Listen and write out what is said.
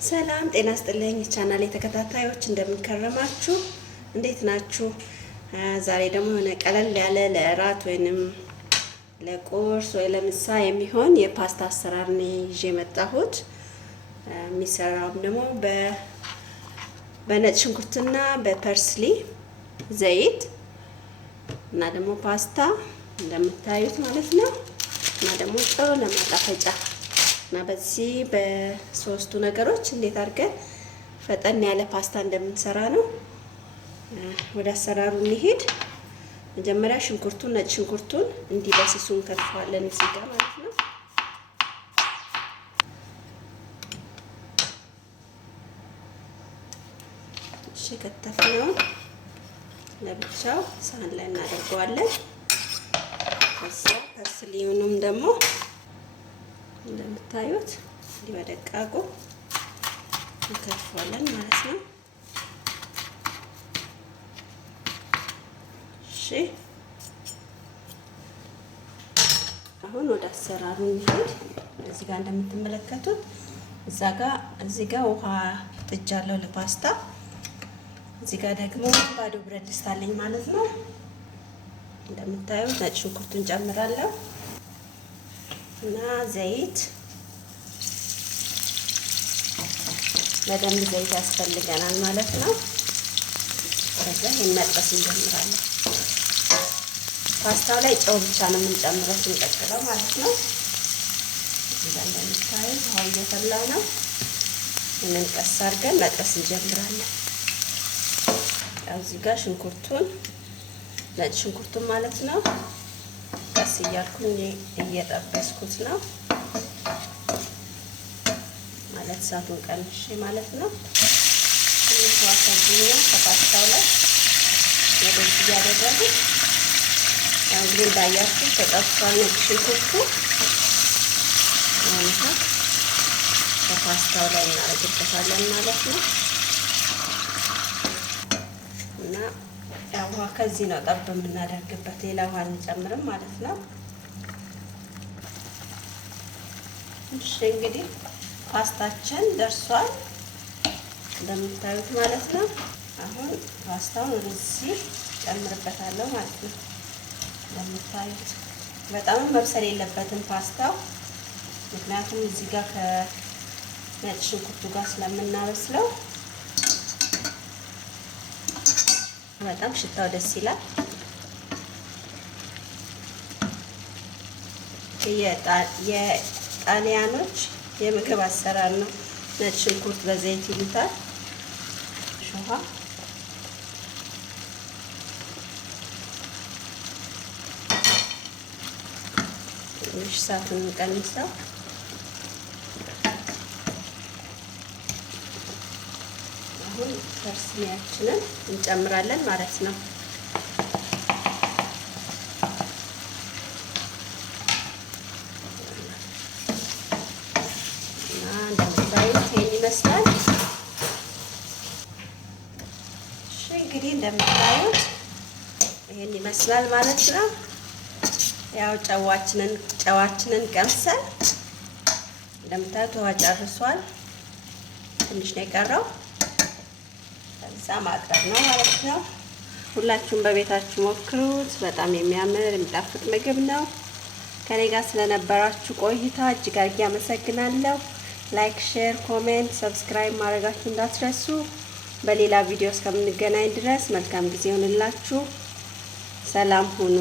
ሰላም ጤና ይስጥልኝ ቻናሌ ተከታታዮች እንደምን ከረማችሁ እንዴት ናችሁ? ዛሬ ደግሞ ቀለል ያለ ለራት ወይንም ለቁርስ ወይ ለምሳ የሚሆን የፓስታ አሰራር ነው ይዤ መጣሁት። የሚሰራው ደግሞ በነጭ ሽንኩርትና በፐርስሊ ዘይት እና ደግሞ ፓስታ እንደምታዩት ማለት ነው እና ደግሞ ጨው ለማጣፈጫ እና በዚህ በሶስቱ ነገሮች እንዴት አድርገን ፈጠን ያለ ፓስታ እንደምንሰራ ነው። ወደ አሰራሩ እንሂድ። መጀመሪያ ሽንኩርቱን ነጭ ሽንኩርቱን እንዲበስሱ እንከትፈዋለን እዚህ ጋር ማለት ነው። እሺ ከተፍነው ለብቻው ሳህን ላይ እናደርገዋለን። ከዛ ፐርስሊውንም ደግሞ እንደምታዩት እንዲህ በደቃቁ እንከትፈዋለን ማለት ነው። እሺ አሁን ወደ አሰራሩ እንሂድ። እዚህ ጋር እንደምትመለከቱት እዚህ ጋር ውሃ ጥጃለሁ ለፓስታ። እዚህ ጋር ደግሞ ባዶ ብረት ድስት አለኝ ማለት ነው። እንደምታዩት ነጭ ሽንኩርቱን ጨምራለሁ እና ዘይት በደንብ ዘይት ያስፈልገናል ማለት ነው። ከዛ ይሄን መጥበስ እንጀምራለን። ፓስታው ላይ ጨው ብቻ ነው የምንጨምረው ስንቀቅለው ማለት ነው። እዚህ ጋር እንደምታዩት ውሃው እየፈላ ነው። ይሄንን ቀስ አድርገን መጥበስ እንጀምራለን። ያው እዚህ ጋር ነጭ ሽንኩርቱን ማለት ነው ቀስ እያልኩኝ እየጠበስኩት ነው ማለት እሳቱን ቀንሼ ማለት ነው። ትንሽ ከፓስታው ላይ ወደዚህ እያደረግን ያው እንግዲህ እንዳያችሁ ተጠብሷል ነጭ ሽንኩርቱ ማለት ነው። ከፓስታው ላይ እናደርግበታለን ማለት ነው እና ያው ውሃ ከዚህ ነው ጠብ የምናደርግበት፣ ሌላ ውሃ አንጨምርም ማለት ነው። እሺ እንግዲህ ፓስታችን ደርሷል እንደምታዩት ማለት ነው። አሁን ፓስታውን ወደዚህ ጨምርበታለሁ ማለት ነው። እንደምታዩት በጣም መብሰል የለበትም ፓስታው፣ ምክንያቱም እዚህ ጋር ከነጭ ሽንኩርቱ ጋር ስለምናበስለው በጣም ሽታው ደስ ይላል። የጣሊያኖች የምግብ አሰራር ነው። ነጭ ሽንኩርት በዘይት ይሉታል። ሾሃ ትንሽ እሳቱን እንቀንሰው። አሁን ፐርስሊያችንን እንጨምራለን ማለት ነው። እና እንደምታዩት ይሄን ይመስላል። እሺ እንግዲህ እንደምታዩት ይሄን ይመስላል ማለት ነው። ያው ጨዋችንን ቀምሰን እንደምታዩት ውሃ ጨርሷል። ትንሽ ነው የቀረው። ከዛ ማቅረብ ነው ማለት ነው። ሁላችሁም በቤታችሁ ሞክሩት። በጣም የሚያምር የሚጣፍጥ ምግብ ነው። ከኔ ጋር ስለነበራችሁ ቆይታ እጅግ አድርጌ አመሰግናለሁ። ላይክ፣ ሼር፣ ኮሜንት፣ ሰብስክራይብ ማድረጋችሁ እንዳትረሱ። በሌላ ቪዲዮ እስከምንገናኝ ድረስ መልካም ጊዜ ይሁንላችሁ። ሰላም ሁኑ።